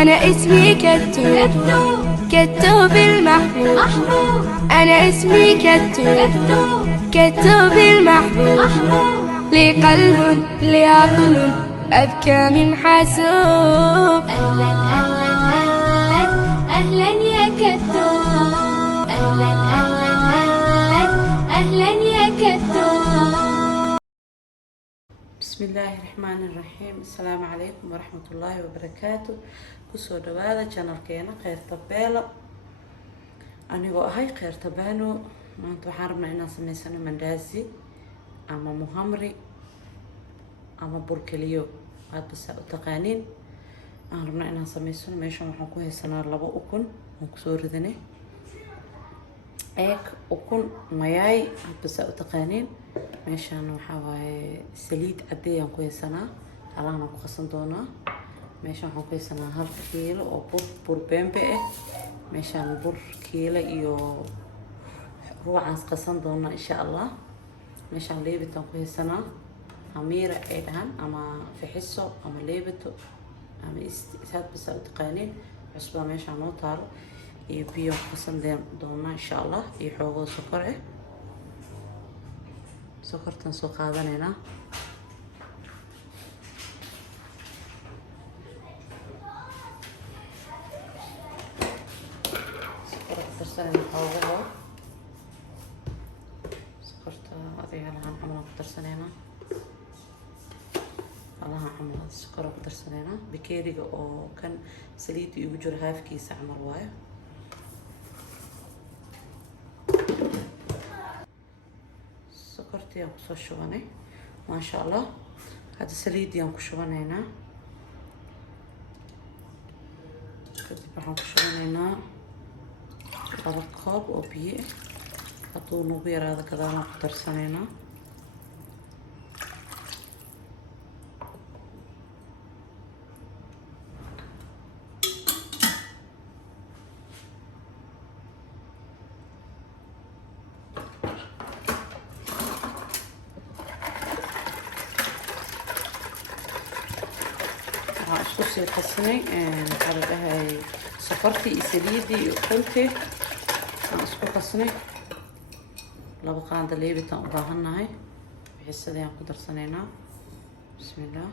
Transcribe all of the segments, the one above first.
أنا اسمي كتوب، كتوب المحبوب. أنا اسمي كتوب، كتوب المحبوب. لي قلب لي عقل أذكى من حاسوب. أهلا أهلا أهلا أهلا يا كتوب. أهلا أهلا أهلا أهلا يا كتوب. بسم الله الرحمن الرحيم. السلام عليكم ورحمة الله وبركاته. kusoo dhawaada channelkeena Khayrta Beelo. Anigoo ahay Khayrta Beelo, maanta waxaan rabnaa inaan sameysano mandazi ama muhamri ama burkeliyo aad bas u taqaaniin. Aan rabnaa inaan sameysano. Meeshan waxaan ku haysanaa 2 ukun oo kusoo ridanay eeg ukun mayay aad bas u taqaaniin. meeshan waxa waaye saliid cadeeyaan ku haysanaa, alaana ku qasan doonaa. meeshan waxaan ku haysanaa 1 kiilo oo bur bembe ah. meeshan bur kiilo iyo ruucaan qasan doonaa insha Allah. meeshan leebitaan ku haysanaa amira ay dhahan ama fixiso ama leebito ama isaad bas u taqaaniin. cusba meeshan noo taalo iyo biyo qasan doonaa insha Allah iyo xoogo sokor ah. sokortan soo qaadanayna sokorta darsanayna xoogo sokorta adiga lahaan camal ku darsanayna alaha camal sokor ku darsanayna bakeeriga oo kan saliid ugu jiro haafkiisa camal waayo. sokortii aan kusoo shubanay maasha Allah. hadda saliidii aan ku shubanaynaa, kadib waxaan ku shubanaynaa 2 koob oo biyo ah. hadduu nagu yaraado gadaalaan ku darsanaynaa. isku sii qasinay waxaa la dhahay sokortii iyo saliidii iyo ukuntii aan isku qasnay. 2 qaando leebitaan u baahannahay. bixisadii aan ku darsanaynaa. bismillah.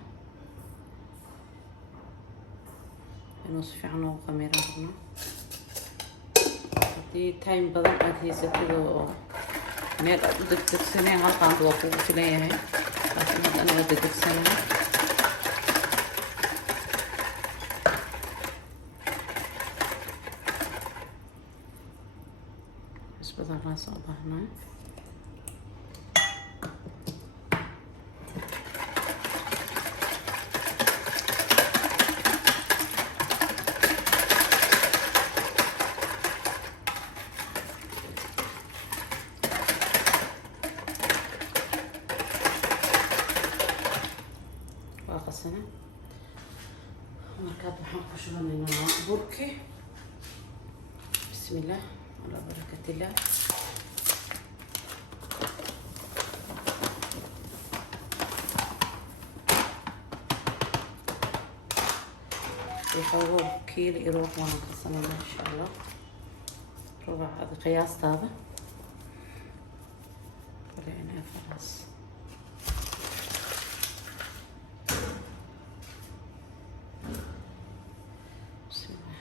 inuu si fiican ugu qamiiraan rabnaa. haddii time badan aad haysatid oo meel aad u degdegsaneen 1 qaando waa kugu filan yahay, laakiin hadda anaga degdegsanahay. بدل راس أبهنا واقصنا مركب حنخش شغلنا بركي. بسم الله على بركة الله. يحاول كيلو يروح وانا قسمنا ان شاء الله. ربع هذا قياس هذا ولينا خلاص. بسم الله.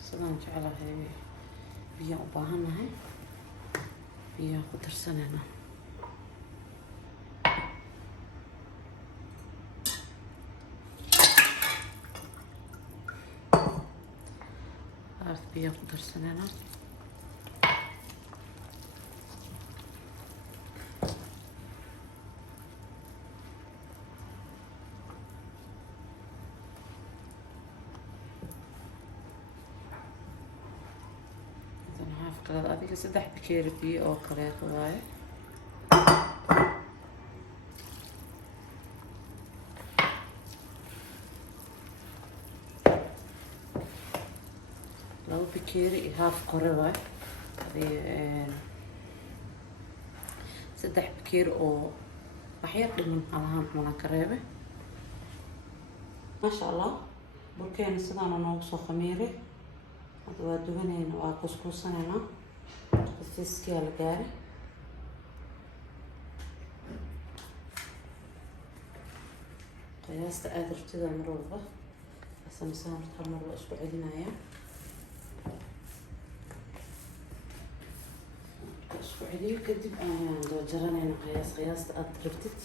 سنجعلها biyo u baahannahay. biyo ku darsanayna biyo ku darsanayna adiga 3 bakeeri biyo oo kale waaye. bakeeri iyo haaf qore waay saddex bakeeri oo waxyar dhiman alahaan xumalaan ka reebe maasha allah burkeena sidaana noogu soo khamiiray hadda waa duwanayna waa kuskuusanaynaa fiskiyaa la gaaray qiyaasta aada rabtida mar walba asamisa horta hal mar waa isku celinaya isku celiyo kadib ayaan doojaranayna qiyaasta aada rabtid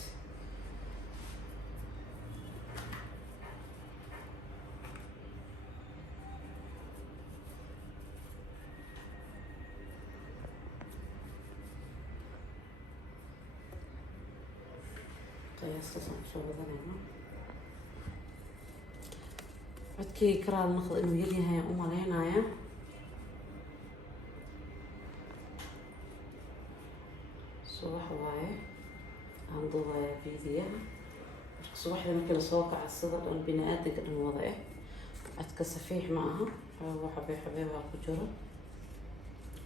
qiyaastaasaan usoo wadanayna codkii karaal naqda inuu yaryahay aan u maleynayaa subax waaye aan duubayaa fiidiyaha marka subaxda markii lasoo kaca sida dhan bini aadanka dhan wada codka safiix ma aha xoogo xabee waa ku jiro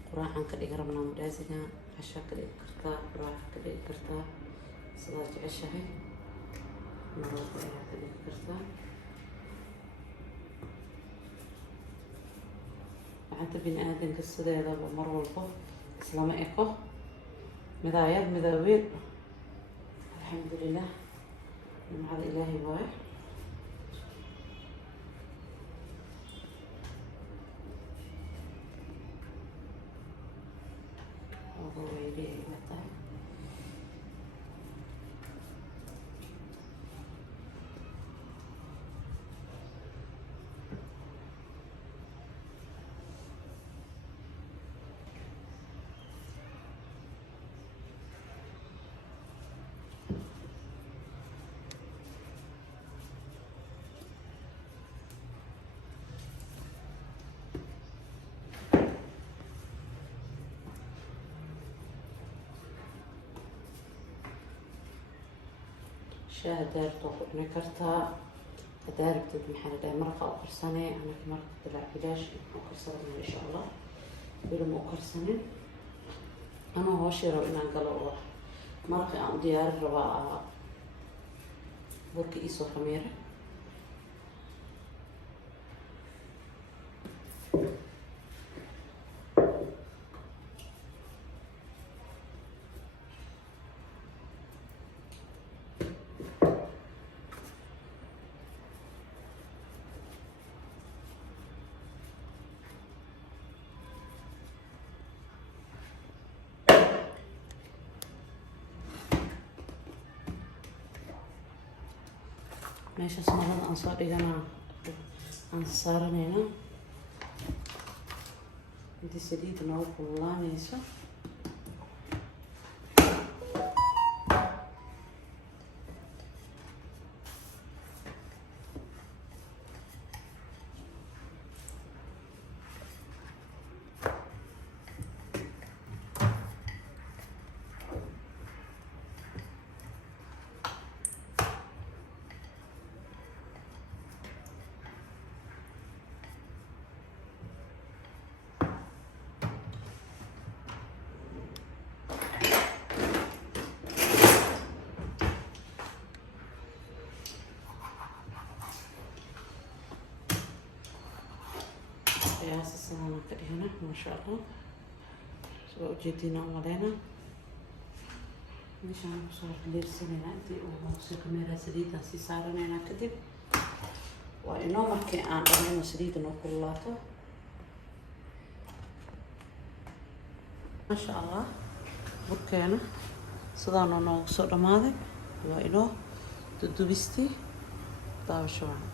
quraacaan ka dhigi rabnaa madhaasiga cashaa ka dhigi kartaa quraaca ka dhigi kartaa sidaa jeceshahay marwalba ayaa ka dhigi kartaa gacanta bini aadanka sideedaba mar walba islama eko midaa yar midaa weyn alxamdulilah nimcada ilaahay waaye oga weyliay la tahay شاه دارتو cuni kartaa hadaa rabtid maxaa la dhahay maraqa u karsanee anaka marka dilaac bilaash u karsadana insha allah weli ma u karsanin anoo hooshii rabo inaan galo oo maraqii aan u diyaarin rabaa burka iisoo khamiire meeshaas marada aan soo dhiganaa aan saaranayna intii saliidda noogu kululaanayso qiyaasta sidaan ka dhigana maasha allah soo ujeedina umaleyna meeshaan kusoo leersanayna intii uu hoose kameera saliidaan sii saaranayna kadib waa inoo markii aan dhammayno saliidda noo kululaato maasha allah burkeena sidaanoo noogu soo dhammaaday waa inoo dudubistii daawasho wacan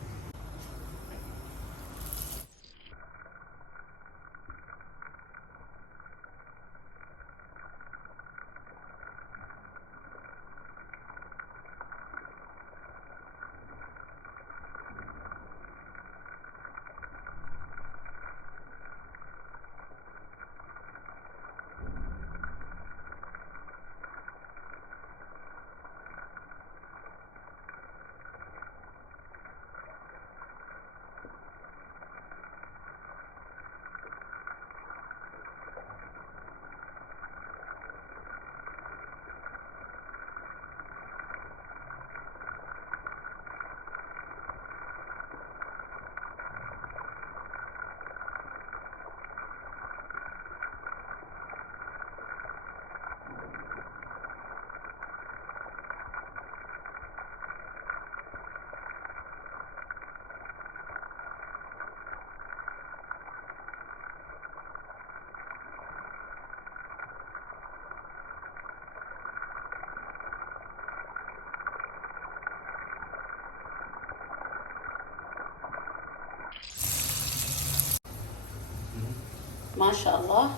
ما شاء الله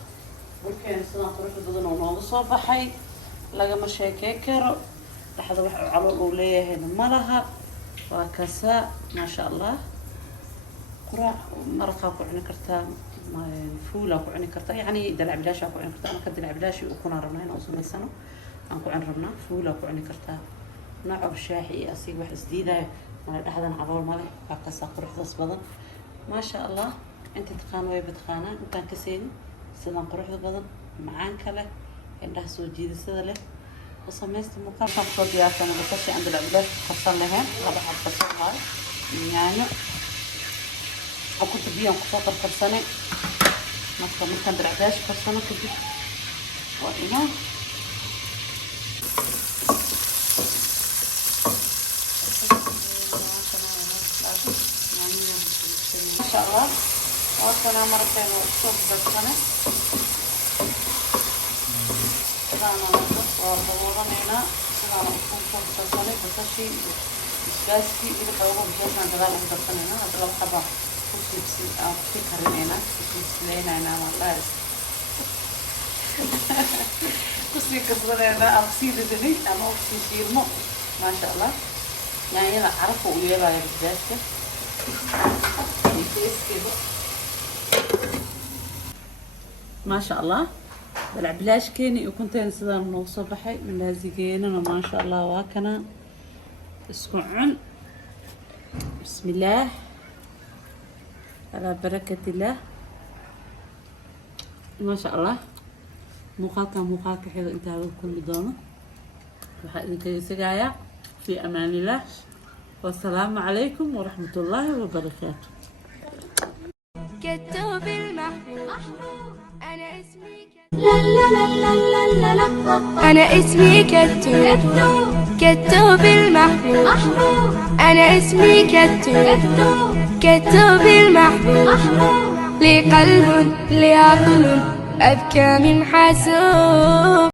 بركين سنة قروح بدون ونوض صباحي لقى مشاكل كرو لحظة واحد على الأولية هنا مرها وكساء ما شاء الله قراء مرقة كوعني كرتا فولا كوعني كرتا يعني دلع بلاشة كوعني كرتا أنا كدلع بلاشة وكنا ربنا هنا وصلنا السنة أنا كوعني ربنا فولا كوعني كرتا نوع الشاحي أصيب واحد جديدة ما لحظة على أول مرة وكساء قروح ضص بدن ما شاء الله أنت تقان ويا بتقانا وكان كسين سنة قروح بدن معان كله عندها سوجي السنة له وصميست مقام خفض يا سنة بكشي عند العبلاش خفصل لهم هذا حب بصر هاي يعني وكنت بيهم قصاطر فرسانة مثلا كان بالعبلاش فرسانة كنت وإنا ما شاء الله وصلنا مرتين وصوب فرسانة أنا نظف وضوضنا هنا أنا أقوم بتصلي بتشي بسكاسكي إذا كانوا بجوز عند ذا الأمر هنا هذا لو حبا كوسي أو فكر هنا كوسي لينا هنا والله كوسي كسر هنا أو سيد دني أنا كوسي شيرمو ما شاء الله يعني أنا أعرفه ويلا يا بجاسك ما شاء الله بالعبلاش كيني وكنت انسدان من صباحي من لازقين انا ما شاء الله واكنا اسكعن بسم الله على بركة الله ما شاء الله مقاك حلو انت هذا كل دونه وحقيقة سقايا في امان الله والسلام عليكم ورحمة الله وبركاته. كتوب المحبوب أنا اسمي أنا اسمي كتوب كتوب المحبوب أنا اسمي كتوب كتوب المحبوب لي قلب لي عقل أذكى من حاسوب